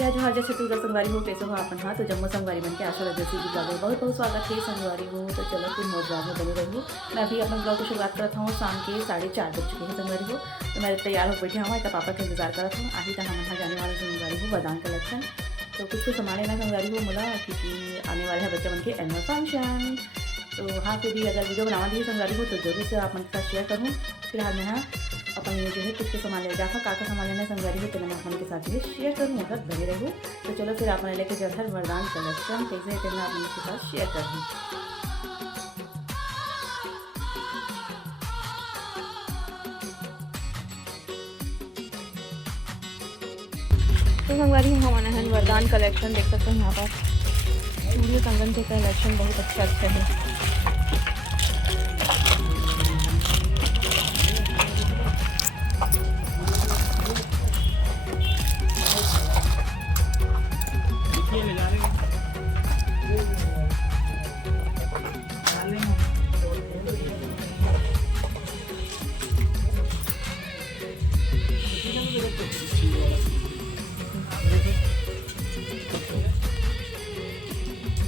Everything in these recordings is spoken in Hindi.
जय जोहार, जैसे तुझा संगवारी हो, कैसे हो आप? हाँ, तो जम्मू संगवारी बन के आशा लगे सी ब्लॉग में बहुत बहुत स्वागत है। संगवारी हो तो चलो फिर मैं ब्लॉग में बने रहूँ। मैं अभी अपने ब्लॉग की शुरुआत करता हूँ। शाम के 4:30 बज चुके हैं संगवारी हो, तो मैं तैयार हो बैठी हूँ। तो पापा का इंतजार करता हूँ। आही तक हम यहाँ जाने वाले संगवारी हो बादाम कलेक्शन, तो कुछ सामान लेना संगवारी हो मोला, क्योंकि आने वाले हैं बच्चा बन के एनुअल फंक्शन। तो वहाँ पे भी अगर वीडियो बनावा दी संगवारी हो तो जरूर से आप मन के साथ शेयर करूँ। फिलहाल मैं यहाँ अपन ये जो है कुछ सामान ले जाकर काका सामान लेना संगवारी हो, तो मैं अपन के साथ ये शेयर करूँ, मतलब बने रहूँ। तो चलो फिर आप लेके चलकर वरदान कलेक्शन कैसे है मैं आप के साथ शेयर करूँ। तो संगवारी हमारे हैं वरदान कलेक्शन, देख सकते हैं यहाँ पर सूर्य कंगन के कलेक्शन बहुत अच्छे अच्छे हैं।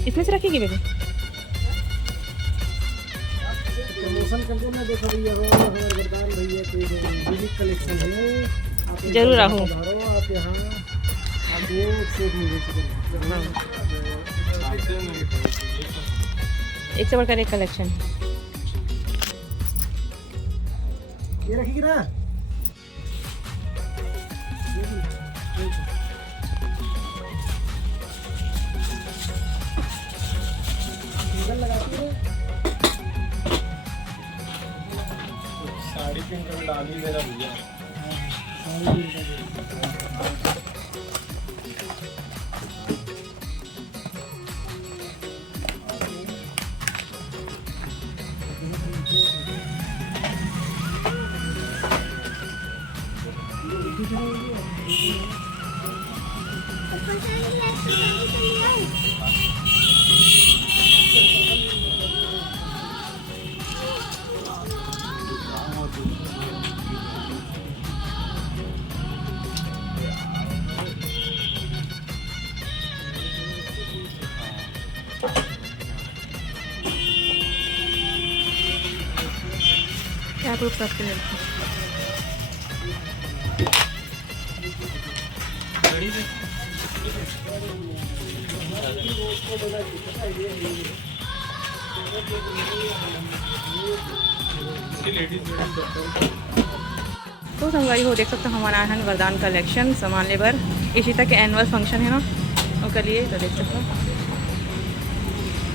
इसमें से रखेगी बेबी प्रमोशन करके ना देखो भैया हो हमारे वरदान भैया के यूनिक कलेक्शन है। आप जरूर आओ आप यहाँ आप ये सेट मिल एक से बढ़कर एक कलेक्शन। ये रखेगी ना। साड़ी पिंक कलर डाली मेरा भैया। क्या ग्रुप सबके लिए तो संगवारी हो देख सकते हो हमारा है वरदान कलेक्शन सामान लेबर इशिता के एनुअल फंक्शन है ना, उसके लिए तो देख सकते हो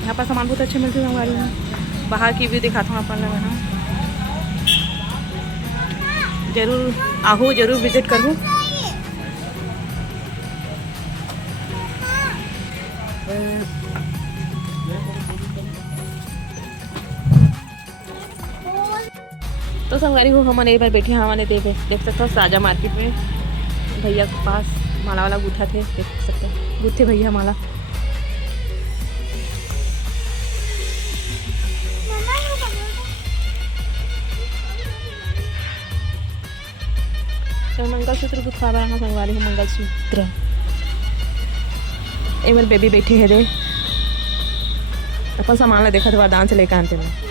यहाँ पर सामान बहुत अच्छे मिलते हैं संगवारी में। बाहर की व्यू दिखाता हूँ अपन लोग ना, जरूर आओ, जरूर विजिट करूँ। तो संगवारी हो हमारे एक बार बैठे हैं हमारे देख सकते हो साजा मार्केट में भैया के पास माला वाला गूथा थे, देख सकते हैं गूथे भैया माला। तो मंगलसूत्र गुथवा रहा है संगवारी हो, मंगलसूत्र एक बार बेबी बैठी है दे अपन सामान ला देखा वरदान से लेकर आते हैं।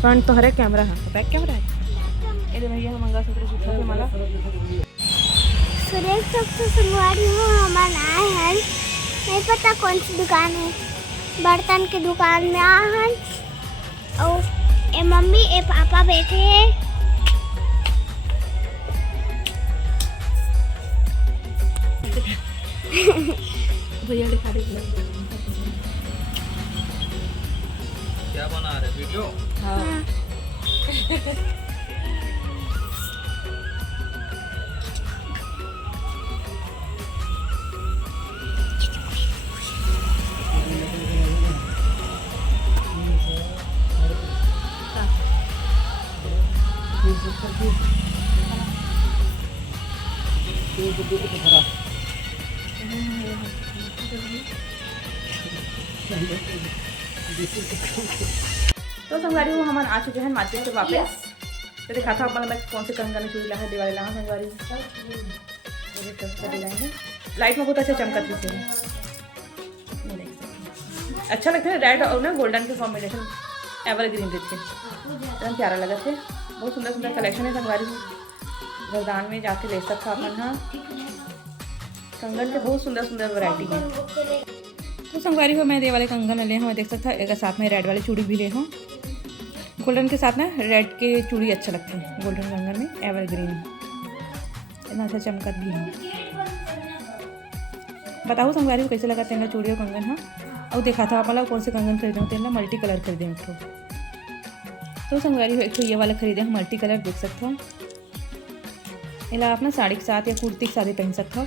फ्रंट तो हर एक कैमरा है, बैक कैमरा है। ये भैया हम मंगलसूत्र गुथवा के माला सुरेश सबसे संगवारी हो हमारे आए हैं, नहीं पता कौन सी दुकान है, बर्तन की दुकान में आए हैं। और ए मम्मी ए पापा बैठे हैं। भैया दिखा दे क्या बना रहे वीडियो हाँ तो संगवारी वो हम आ चुके हैं मार्केट से वापस। तो दिखा था अपन मैं कौन से कंगन चूड़ी ला है दिवाली ला संगवारी लाइट में बहुत अच्छा चमकत भी से अच्छा लगता है रेड और ना गोल्डन के कॉम्बिनेशन एवरग्रीन रेड के एकदम प्यारा लगा थे। बहुत सुंदर सुंदर कलेक्शन है संगवारी वरदान में जाके ले सकता अपन। हाँ कंगन के बहुत सुंदर सुंदर वैरायटी है। तो संगवारी हो मैं ये वाले कंगन ले हूँ देख सकता है। साथ में रेड वाले चूड़ी भी ले हूँ गोल्डन के साथ ना रेड के चूड़ी अच्छा लगते हैं गोल्डन कंगन में एवरग्रीन इतना अच्छा चमकत भी है। बताओ संगवारी को कैसे लगा तेना चूड़ी और कंगन। हाँ और देखा था आप कौन से कंगन खरीदे हो तेना मल्टी कलर खरीदे एक तो संगवारी हो एक तो ये वाला खरीदे हैं मल्टी कलर देख सकते हो। इला आप ना साड़ी के साथ या कुर्ती के साथ ही पहन सकते हो।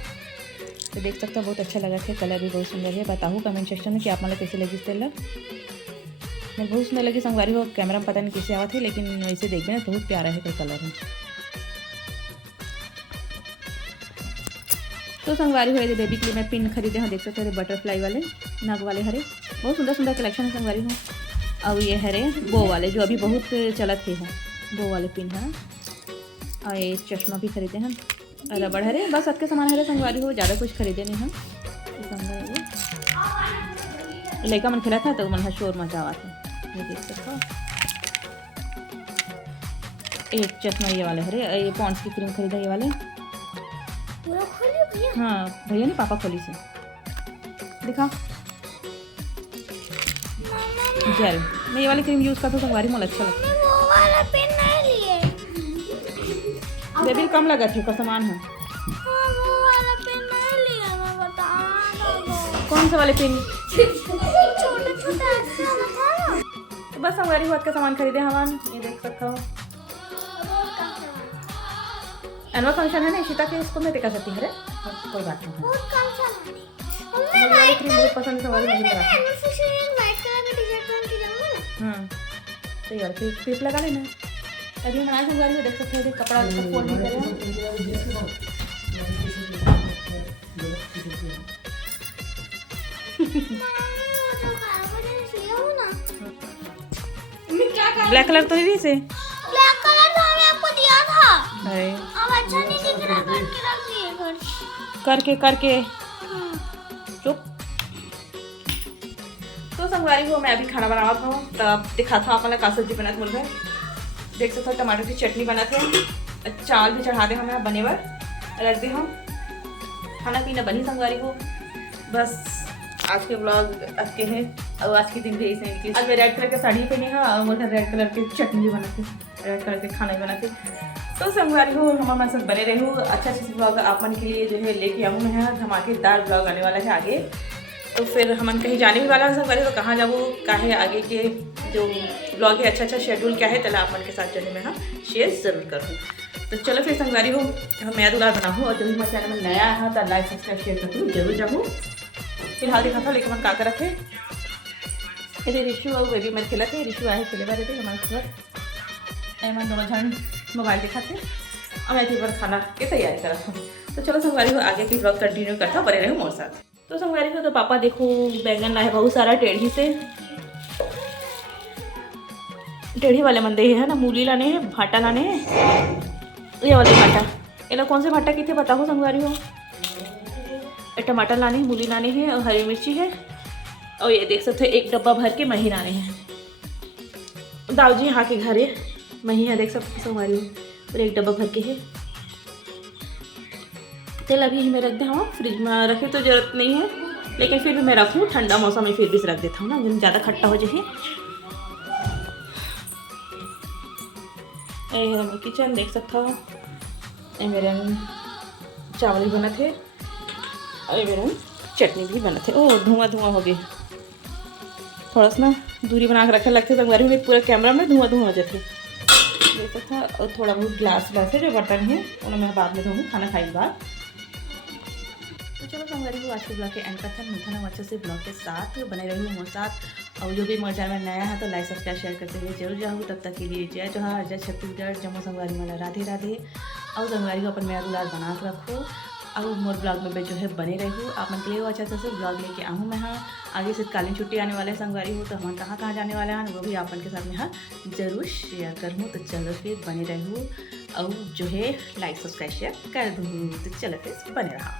तो देख सकते हो बहुत अच्छा लगा था कलर भी बहुत सुंदर है। बताओ कमेंट सेक्शन में कि आप मतलब कैसे लगी इस तेल मैं बहुत सुंदर लगी संगवारी हो। कैमरा में पता नहीं कैसे आवा थे लेकिन वैसे देखते ना बहुत प्यारा है कलर है। तो संगवारी हो बेबी के लिए मैं पिन खरीदे हैं देख सकते हो बटरफ्लाई वाले नाग वाले हरे बहुत सुंदर सुंदर कलेक्शन है संगवारी हो। और ये हरे बो वाले जो अभी बहुत चलत है बो वाले पिन है। और ये चश्मा भी खरीदे हैं रबड़ हरे बस सबके सामान हरे संगवारी हो ज़्यादा कुछ खरीदे नहीं हम। लड़का मन खेला था तो मन शोर मचा हुआ था ये देख सकते हो। एक चश्मा ये वाले हरे ये पॉन्ड्स की क्रीम खरीदा ये वाले हाँ भैया नहीं पापा खोली से दिखा जेल मैं ये वाली क्रीम यूज़ करता हूँ संगवारी मुझे अच्छा लगता है। बेबी कम लगा थे का सामान है कौन से वाले पिन तो बस संगवारी हुआ का सामान खरीदे हम ये देख सकते हो। एनुअल फंक्शन है ना इशिता के उसको मैं दिखा सकती है कोई बात नहीं मुझे वाली क्रीम बहुत पसंद है संगवारी मुझे लगा तो यार क्लिप लगा लेना अभी हमारे संगवारी में देख सकते हैं कपड़ा फोल्ड नहीं करें ब्लैक कलर तो ही से ब्लैक कलर तो हमने आपको दिया था अरे अब अच्छा नहीं दिख रहा करके रख दिए करके करके चुप। तो संगवारी हो मैं अभी खाना बनावा था तब दिखा था आपने का सब्जी बना बोल रहे देख सकते हो टमाटर की चटनी बना थे चावल भी चढ़ा दे हमें बने बार रख दे हम खाना पीना बनी संगवारी हो। बस आज के ब्लॉग आज के हैं और आज के दिन भी ऐसे निकली। आज मैं रेड कलर की साड़ी पहनी है और मुझे रेड कलर की चटनी भी बनाती रेड कलर के खाना भी बनाती। तो संगवारी हो हमारे साथ बने रहूँ अच्छा अच्छा ब्लॉग आप मन के लिए जो है लेके आऊँ मैं धमाकेदार ब्लॉग आने वाला है आगे। तो फिर हम कहीं जाने भी वाला है संगवारी तो कहाँ जाऊँ क्या है आगे के जो ब्लॉग है अच्छा अच्छा शेड्यूल क्या है चला आप मन के साथ चले मैं हाँ शेयर ज़रूर करूँ। तो चलो फिर संगवारी हो मैं दुलार बनाऊँ और जब भी मेरे चैनल में नया है तो लाइक सब्सक्राइब शेयर कर दूँ जरूर जाऊँ। फिलहाल देखा था लेकिन मन का रखे ये रिशु और बेबी मेरे खेला थे रिशु आए खेले बारे थे हमारे घर एमन दोनों जन मोबाइल देखा थे और मैं एक बार खाना की तैयारी करा था। तो चलो संगवारी को आगे की ब्लॉग कंटिन्यू करता बने रहे मोर साथ। तो संगवारी को तो पापा देखो बैंगन लाए बहुत सारा टेढ़ी से टेढ़ी वाले मंदे है ना मूली लाने हैं भाटा लाने हैं ये वाले भाटा ये लोग कौन से भाटा की थे बताओ संगवारी हो। टमाटर लाने हैं मूली लाने हैं और हरी मिर्ची है और ये देख सकते हो एक डब्बा भर के मही लाने हैं दाऊ जी यहाँ के घर है मही है देख सकते हो हमारी और एक डब्बा भर के है तेल अभी मैं रख दे हाँ फ्रिज में रखे तो ज़रूरत नहीं है लेकिन फिर भी मैं रखूँ ठंडा मौसम में फिर भी रख देता हूँ ना जब ज़्यादा खट्टा हो जाए। ये किचन देख सकता हो ये मेरे चावल भी बना थे और मेरा चटनी भी बना थे। ओ धुआं धुआं हो गया थोड़ा सा ना दूरी बना के रखे लगते संगवारी में, पूरा कैमरा में धुआं हो जाते ये तो था। और थोड़ा बहुत ग्लास है जो बर्तन है उन्हें मैं बाद में धोऊँगी खाना खाने के बाद। तो चलो संगवारी को आज के ब्लॉग के एंड तक मिलता ना अच्छे से ब्लॉग के साथ बने रही हूँ मेरे साथ। और जो भी मेरे चैनल में नया है तो लाइक सब्सक्राइब शेयर करते हुए जरूर जाऊँ। तब तक के लिए जय जोहार, जय छत्तीसगढ़, जम्मू संगवारी वाला राधे राधे। और संगवारी को अपन मेरा दुलार बना के रखो और मोर ब्लॉग में जो है बने रहूँ। आप मन के लिए अच्छा से ब्लॉग लेके आऊँ मैं। हाँ आगे शीतकालीन छुट्टी आने वाले संगवारी हो तो हम कहाँ कहाँ जाने वाले हैं वो भी अपन के साथ में हाँ ज़रूर शेयर करूँ। तो चलो फिर बने रहूँ और जो है लाइक सब्सक्राइब शेयर कर दूँ। तो चलो फिर बने रहा।